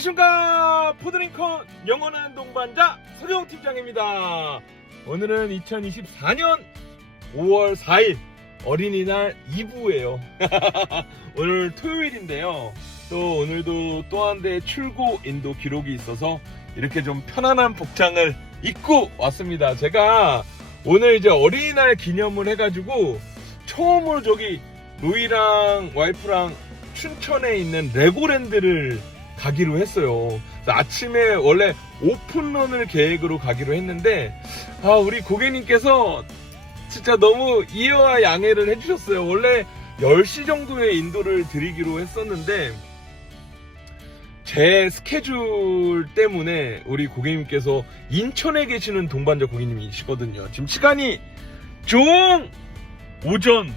안녕하십니까 포드링컨 영원한 동반자 서경 팀장입니다. 오늘은 2024년 5월 4일 어린이날 2부예요. 오늘 토요일인데요. 또 오늘도 또 한 대 출고 인도 기록이 있어서 이렇게 좀 편안한 복장을 입고 왔습니다. 제가 오늘 이제 어린이날 기념을 해가지고 처음으로 저기 로이랑 와이프랑 춘천에 있는 레고랜드를 가기로 했어요. 아침에 원래 오픈런을 계획으로 가기로 했는데, 아, 우리 고객님께서 진짜 너무 이해와 양해를 해주셨어요. 원래 10시 정도에 인도를 드리기로 했었는데, 제 스케줄 때문에 우리 고객님께서 인천에 계시는 동반자 고객님이시거든요. 지금 시간이 종 오전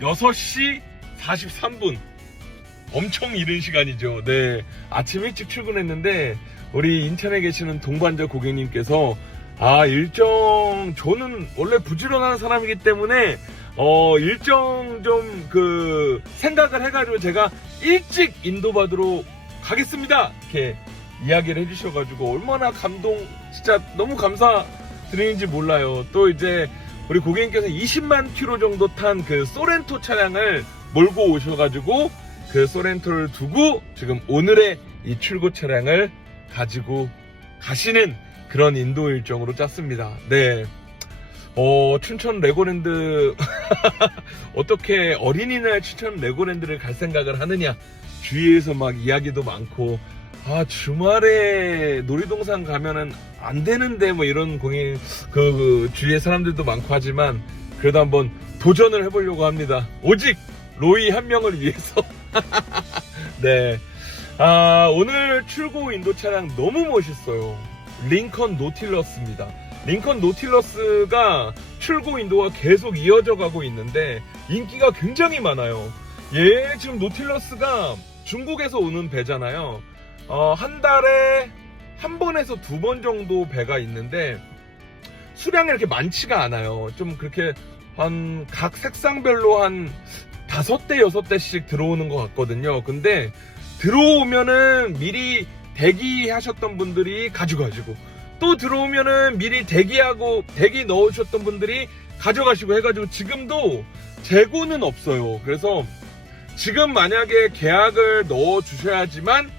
6시 43분. 엄청 이른 시간이죠. 네. 아침 일찍 출근했는데, 우리 인천에 계시는 동반자 고객님께서, 아, 일정, 저는 원래 부지런한 사람이기 때문에, 어, 일정 좀 그, 생각을 해 가지고 제가 일찍 인도받으러 가겠습니다! 이렇게 이야기를 해 주셔 가지고, 얼마나 감동, 진짜 너무 감사드리는지 몰라요. 또 이제, 우리 고객님께서 20만 킬로 정도 탄 그 소렌토 차량을 몰고 오셔가지고 그 소렌토를 두고 지금 오늘의 이 출고 차량을 가지고 가시는 그런 인도 일정으로 짰습니다. 네. 어, 춘천 레고랜드 어떻게 어린이날 춘천 레고랜드를 갈 생각을 하느냐 주위에서 막 이야기도 많고 아 주말에 놀이동산 가면은 안 되는데 뭐 이런 공인 그, 그 주위에 사람들도 많고 하지만 그래도 한번 도전을 해보려고 합니다. 오직 로이 한 명을 위해서. 네. 아, 오늘 출고 인도 차량 너무 멋있어요. 링컨 노틸러스입니다. 링컨 노틸러스가 출고 인도가 계속 이어져 가고 있는데 인기가 굉장히 많아요. 얘 지금 노틸러스가 중국에서 오는 배잖아요. 어, 한 달에 한 번에서 두 번 정도 배가 있는데 수량이 이렇게 많지가 않아요. 좀 그렇게 한 각 색상별로 한 다섯 대 여섯 대씩 들어오는 것 같거든요. 근데 들어오면은 미리 대기하셨던 분들이 가져가시고 또 들어오면은 미리 대기하고 대기 넣으셨던 분들이 가져가시고 해가지고 지금도 재고는 없어요. 그래서 지금 만약에 계약을 넣어 주셔야지만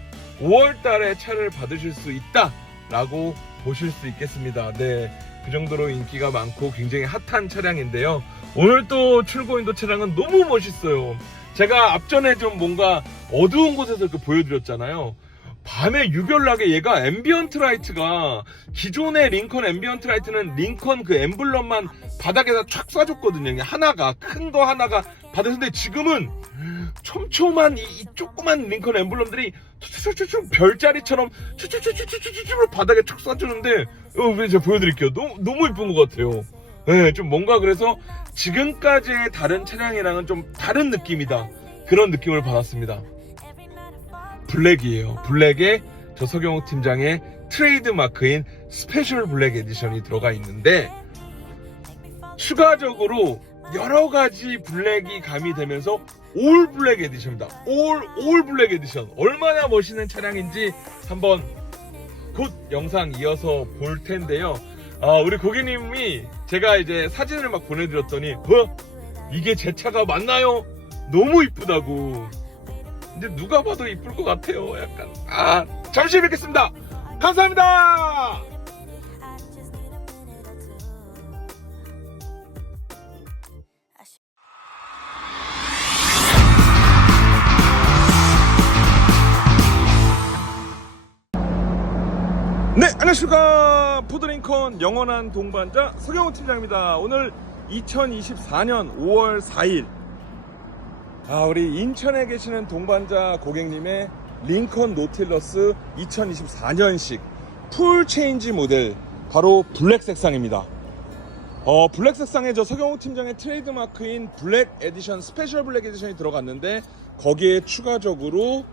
5월 달에 차를 받으실 수 있다라고 보실 수 있겠습니다. 네. 그 정도로 인기가 많고 굉장히 핫한 차량인데요. 오늘 또 출고 인도 차량은 너무 멋있어요. 제가 앞전에 좀 뭔가 어두운 곳에서 이렇게 보여드렸잖아요. 밤에 유별나게 얘가 앰비언트 라이트가 기존의 링컨 앰비언트 라이트는 링컨 그 엠블럼만 바닥에다 촥 쏴줬거든요. 하나가 큰 거 하나가 바닥인데 지금은 촘촘한 이, 이 조그만 링컨 엠블럼들이 툭툭툭툭 별자리처럼 툭툭툭툭툭툭 바닥에 툭 쏴주는데 어, 제가 보여드릴게요. 너무 너무 이쁜 것 같아요. 네, 좀 뭔가 그래서 지금까지의 다른 차량이랑은 좀 다른 느낌이다. 그런 느낌을 받았습니다. 블랙이에요. 블랙에 저 서경호 팀장의 트레이드 마크인 스페셜 블랙 에디션이 들어가 있는데 추가적으로 여러 가지 블랙이 가미되면서 올 블랙 에디션입니다. 올, 올 블랙 에디션. 얼마나 멋있는 차량인지 한번 곧 영상 이어서 볼 텐데요. 아, 우리 고객님이 제가 이제 사진을 막 보내드렸더니, 어? 이게 제 차가 맞나요? 너무 이쁘다고. 근데 누가 봐도 이쁠 것 같아요. 약간. 아, 잠시 뵙겠습니다. 감사합니다! 안녕하십니까. 포드링컨 영원한 동반자 서경호 팀장입니다. 오늘 2024년 5월 4일. 아, 우리 인천에 계시는 동반자 고객님의 링컨 노틸러스 2024년식 풀 체인지 모델, 바로 블랙 색상입니다. 어, 블랙 색상에 저 서경호 팀장의 트레이드 마크인 블랙 에디션, 스페셜 블랙 에디션이 들어갔는데, 거기에 추가적으로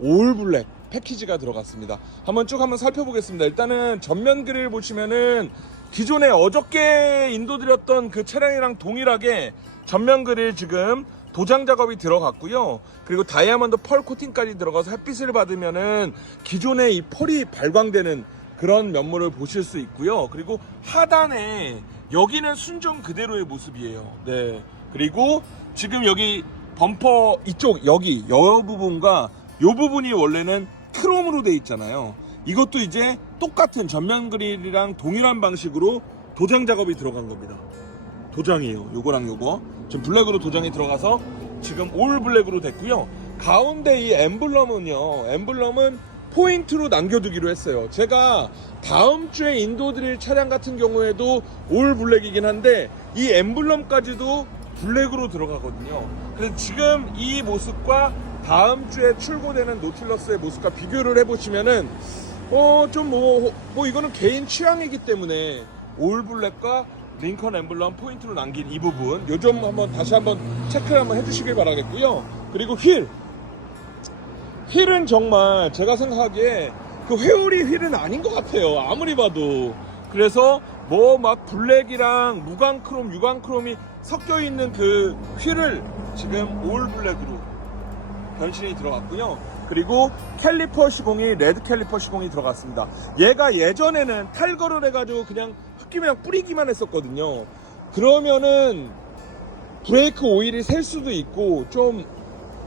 올 블랙 패키지가 들어갔습니다. 한번 쭉 한번 살펴보겠습니다. 일단은 전면 그릴 보시면은 기존에 어저께 인도드렸던 그 차량이랑 동일하게 전면 그릴 지금 도장 작업이 들어갔고요. 그리고 다이아몬드 펄 코팅까지 들어가서 햇빛을 받으면은 기존의 이 펄이 발광되는 그런 면모를 보실 수 있고요. 그리고 하단에 여기는 순정 그대로의 모습이에요. 네. 그리고 지금 여기 범퍼 이쪽 여기 여 부분과 요 부분이 원래는 크롬으로 돼 있잖아요. 이것도 이제 똑같은 전면 그릴이랑 동일한 방식으로 도장 작업이 들어간 겁니다. 도장이에요. 요거랑 요거. 지금 블랙으로 도장이 들어가서 지금 올 블랙으로 됐고요. 가운데 이 엠블럼은요. 엠블럼은 포인트로 남겨두기로 했어요. 제가 다음 주에 인도 드릴 차량 같은 경우에도 올 블랙이긴 한데 이 엠블럼까지도 블랙으로 들어가거든요. 그래서 지금 이 모습과 다음 주에 출고되는 노틸러스의 모습과 비교를 해보시면은 어좀뭐뭐 이거는 개인 취향이기 때문에 올 블랙과 링컨 엠블럼 포인트로 남긴 이 부분 요점 한번 다시 한번 체크를 한번 해주시길 바라겠고요. 그리고 휠 휠은 정말 제가 생각하기에 그 회오리 휠은 아닌 것 같아요. 아무리 봐도. 그래서 뭐 막 블랙이랑 무광크롬, 유광크롬이 섞여 있는 그 휠을 지금 올 블랙으로 변신이 들어갔고요. 그리고 캘리퍼 시공이 레드 캘리퍼 시공이 들어갔습니다. 얘가 예전에는 탈거를 해가지고 그냥 흙기면 뿌리기만 했었거든요. 그러면은 브레이크 오일이 셀 수도 있고 좀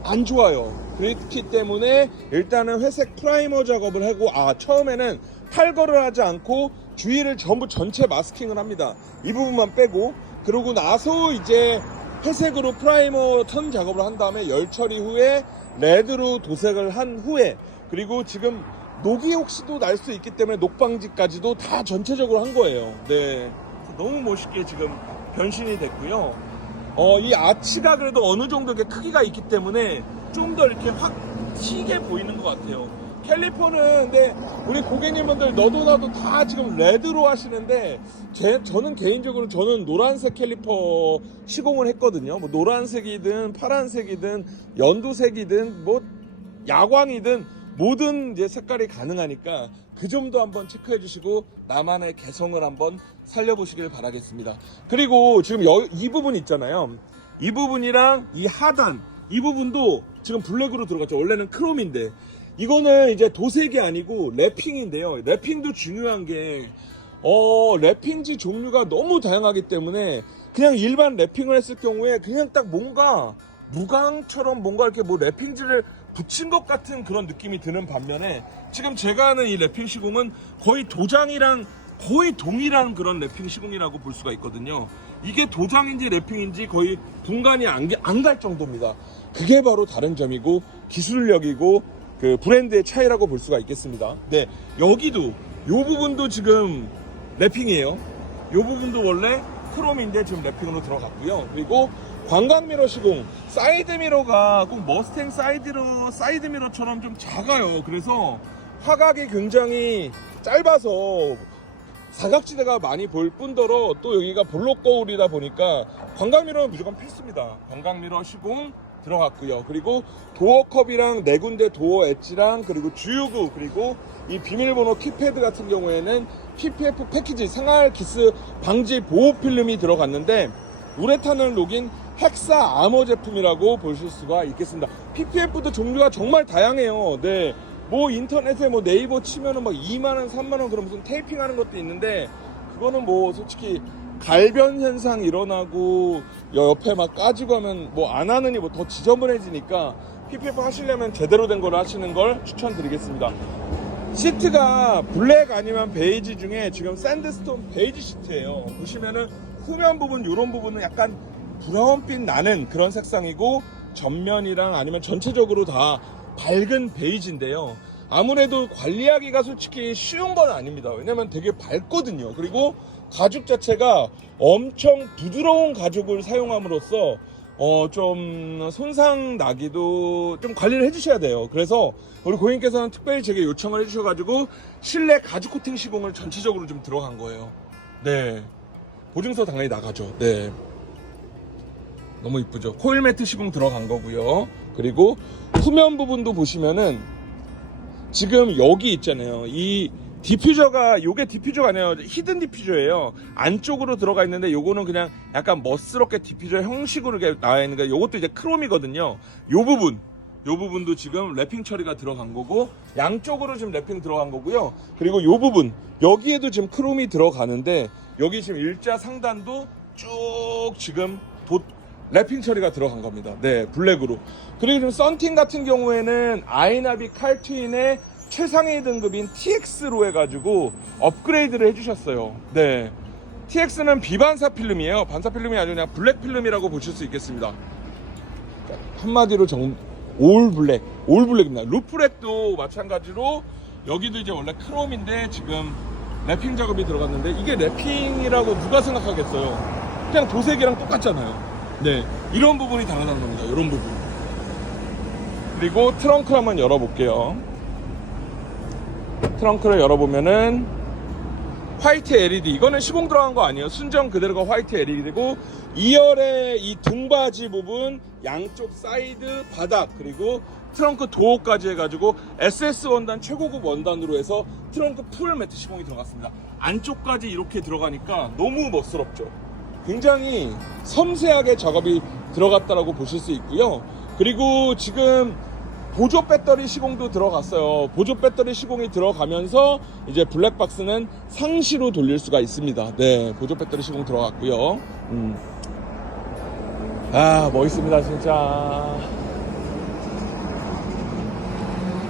안 좋아요. 그렇기 때문에 일단은 회색 프라이머 작업을 하고 아 처음에는 탈거를 하지 않고 주위를 전부 전체 마스킹을 합니다. 이 부분만 빼고 그러고 나서 이제 회색으로 프라이머 턴 작업을 한 다음에 열 처리 후에 레드로 도색을 한 후에 그리고 지금 녹이 혹시도 날 수 있기 때문에 녹방지까지도 다 전체적으로 한 거예요. 네. 너무 멋있게 지금 변신이 됐고요. 어, 이 아치가 그래도 어느 정도 이렇게 크기가 있기 때문에 좀 더 이렇게 확 튀게 보이는 것 같아요. 캘리퍼는 근데 우리 고객님분들 너도 나도 다 지금 레드로 하시는데 제, 저는 개인적으로 저는 노란색 캘리퍼 시공을 했거든요. 뭐 노란색이든 파란색이든 연두색이든 뭐 야광이든 모든 이제 색깔이 가능하니까 그 점도 한번 체크해 주시고 나만의 개성을 한번 살려보시길 바라겠습니다. 그리고 지금 여- 이 부분 있잖아요. 이 부분이랑 이 하단 이 부분도 지금 블랙으로 들어갔죠. 원래는 크롬인데 이거는 이제 도색이 아니고 랩핑인데요. 랩핑도 중요한 게 어, 랩핑지 종류가 너무 다양하기 때문에 그냥 일반 랩핑을 했을 경우에 그냥 딱 뭔가 무광처럼 뭔가 이렇게 뭐 랩핑지를 붙인 것 같은 그런 느낌이 드는 반면에 지금 제가 하는 이 랩핑 시공은 거의 도장이랑 거의 동일한 그런 랩핑 시공이라고 볼 수가 있거든요. 이게 도장인지 랩핑인지 거의 분간이 안 갈 정도입니다. 그게 바로 다른 점이고 기술력이고 그 브랜드의 차이라고 볼 수가 있겠습니다. 네, 여기도 요 부분도 지금 랩핑이에요. 요 부분도 원래 크롬인데 지금 랩핑으로 들어갔고요. 그리고 광각 미러 시공 사이드 미러가 꼭 머스탱 사이드로 사이드 미러처럼 좀 작아요. 그래서 화각이 굉장히 짧아서 사각지대가 많이 보일 뿐더러 또 여기가 볼록 거울이다 보니까 광각미러는 무조건 필수입니다. 광각미러 시공 들어갔고요. 그리고 도어컵이랑 네 군데 도어 엣지랑 그리고 주유구 그리고 이 비밀번호 키패드 같은 경우에는 PPF 패키지 생활 기스 방지 보호 필름이 들어갔는데 우레탄을 녹인 헥사 아머 제품이라고 보실 수가 있겠습니다. PPF도 종류가 정말 다양해요. 네. 뭐 인터넷에 뭐 네이버 치면은 막 2만원, 3만원 그런 무슨 테이핑 하는 것도 있는데 그거는 뭐 솔직히 갈변 현상 일어나고 옆에 막 까지고 하면 뭐 안 하느니 뭐 더 지저분해지니까 PPF 하시려면 제대로 된 걸 하시는 걸 추천드리겠습니다. 시트가 블랙 아니면 베이지 중에 지금 샌드스톤 베이지 시트예요. 보시면은 후면 부분 이런 부분은 약간 브라운빛 나는 그런 색상이고 전면이랑 아니면 전체적으로 다 밝은 베이지인데요. 아무래도 관리하기가 솔직히 쉬운 건 아닙니다. 왜냐면 되게 밝거든요. 그리고 가죽 자체가 엄청 부드러운 가죽을 사용함으로써 어, 좀 손상 나기도 좀 관리를 해주셔야 돼요. 그래서 우리 고객님께서는 특별히 제게 요청을 해주셔가지고 실내 가죽 코팅 시공을 전체적으로 좀 들어간 거예요. 네. 보증서 당연히 나가죠. 네. 너무 이쁘죠. 코일 매트 시공 들어간 거고요. 그리고 후면 부분도 보시면은 지금 여기 있잖아요. 이 디퓨저가 요게 디퓨저가 아니에요. 히든 디퓨저예요. 안쪽으로 들어가 있는데 요거는 그냥 약간 멋스럽게 디퓨저 형식으로 나와 있는 거 요것도 이제 크롬이거든요. 요 부분. 요 부분도 지금 랩핑 처리가 들어간 거고 양쪽으로 지금 랩핑 들어간 거고요. 그리고 요 부분. 여기에도 지금 크롬이 들어가는데 여기 지금 일자 상단도 쭉 지금 도, 랩핑 처리가 들어간 겁니다. 네, 블랙으로. 그리고 지금 썬팅 같은 경우에는 아이나비 칼트윈의 최상위 등급인 TX로 해가지고 업그레이드를 해주셨어요. 네. TX는 비반사 필름이에요. 반사 필름이 아니라 그냥 블랙 필름이라고 보실 수 있겠습니다. 한마디로 정, 올 블랙, 올 블랙입니다. 루프렉도 마찬가지로 여기도 이제 원래 크롬인데 지금 랩핑 작업이 들어갔는데 이게 랩핑이라고 누가 생각하겠어요? 그냥 도색이랑 똑같잖아요. 네, 이런 부분이 다르다는 겁니다. 이런 부분. 그리고 트렁크를 한번 열어볼게요. 트렁크를 열어보면은 화이트 LED 이거는 시공 들어간 거 아니에요 순정 그대로가 화이트 LED고 2열의 이 등받이 부분 양쪽 사이드 바닥 그리고 트렁크 도어까지 해가지고 SS 원단 최고급 원단으로 해서 트렁크 풀 매트 시공이 들어갔습니다 안쪽까지 이렇게 들어가니까 너무 멋스럽죠 굉장히 섬세하게 작업이 들어갔다라고 보실 수 있고요 그리고 지금 보조 배터리 시공도 들어갔어요. 보조 배터리 시공이 들어가면서 이제 블랙박스는 상시로 돌릴 수가 있습니다. 네, 보조 배터리 시공 들어갔고요. 음. 아, 멋있습니다, 진짜.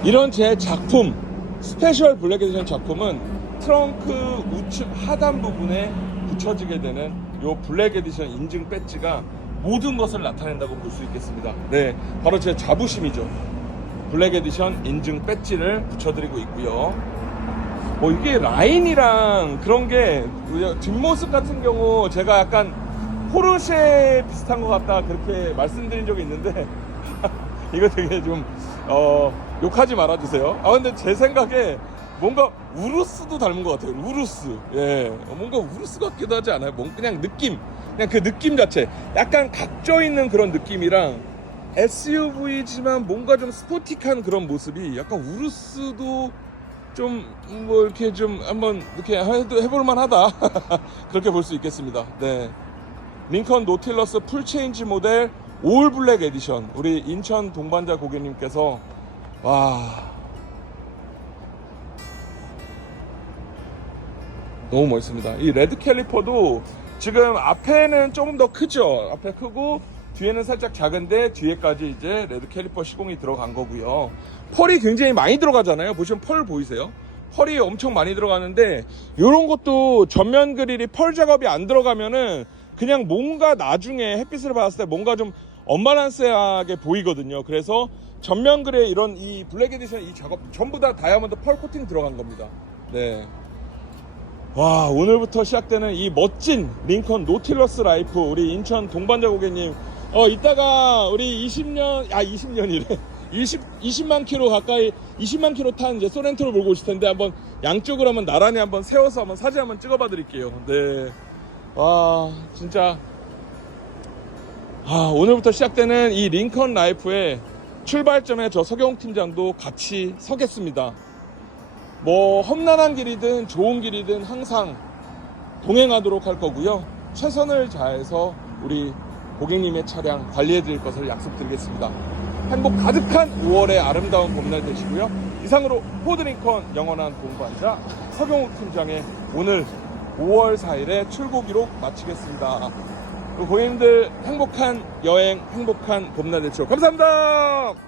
이런 제 작품, 스페셜 블랙 에디션 작품은 트렁크 우측 하단 부분에 붙여지게 되는 요 블랙 에디션 인증 배지가 모든 것을 나타낸다고 볼 수 있겠습니다. 네, 바로 제 자부심이죠. 블랙 에디션 인증 배지를 붙여드리고 있고요. 뭐 이게 라인이랑 그런 게 뒷모습 같은 경우 제가 약간 포르쉐 비슷한 것 같다 그렇게 말씀드린 적이 있는데 이거 되게 좀 어, 욕하지 말아주세요. 아 근데 제 생각에 뭔가 우루스도 닮은 것 같아요. 우루스. 예, 뭔가 우루스 같기도 하지 않아요? 뭔 그냥 느낌, 그냥 그 느낌 자체, 약간 각져 있는 그런 느낌이랑 SUV지만 뭔가 좀 스포틱한 그런 모습이 약간 우루스도 좀 뭐 이렇게 좀 한번 이렇게 해도 해볼 만 하다 그렇게 볼 수 있겠습니다. 네. 링컨 노틸러스 풀체인지 모델 올 블랙 에디션 우리 인천 동반자 고객님께서 와 너무 멋있습니다. 이 레드 캘리퍼도 지금 앞에는 조금 더 크죠. 앞에 크고 뒤에는 살짝 작은데 뒤에까지 이제 레드 캘리퍼 시공이 들어간 거고요. 펄이 굉장히 많이 들어가잖아요. 보시면 펄 보이세요? 펄이 엄청 많이 들어가는데 이런 것도 전면 그릴이 펄 작업이 안 들어가면은 그냥 뭔가 나중에 햇빛을 받았을 때 뭔가 좀 언밸런스하게 보이거든요. 그래서 전면 그릴 이런 이 블랙 에디션 이 작업 전부 다 다이아몬드 펄 코팅 들어간 겁니다. 네. 와 오늘부터 시작되는 이 멋진 링컨 노틸러스 라이프 우리 인천 동반자 고객님. 어 이따가 우리 20년 아 20년이래. 20 20만 킬로 가까이 20만 킬로 탄 이제 소렌토를 몰고 오실 텐데 한번 양쪽으로 한번 나란히 한번 세워서 한번 사진 한번 찍어봐 드릴게요. 네와 진짜. 아 오늘부터 시작되는 이 링컨 라이프의 출발점에 저 서경 팀장도 같이 서겠습니다 뭐 험난한 길이든 좋은 길이든 항상 동행하도록 할 거고요. 최선을 다해서 우리 고객님의 차량 관리해 드릴 것을 약속드리겠습니다. 행복 가득한 5월의 아름다운 봄날 되시고요. 이상으로 포드링컨 영원한 동반자 서경욱 팀장의 오늘 5월 4일의 출고 기록 마치겠습니다. 고객님들 행복한 여행, 행복한 봄날 되시고 감사합니다.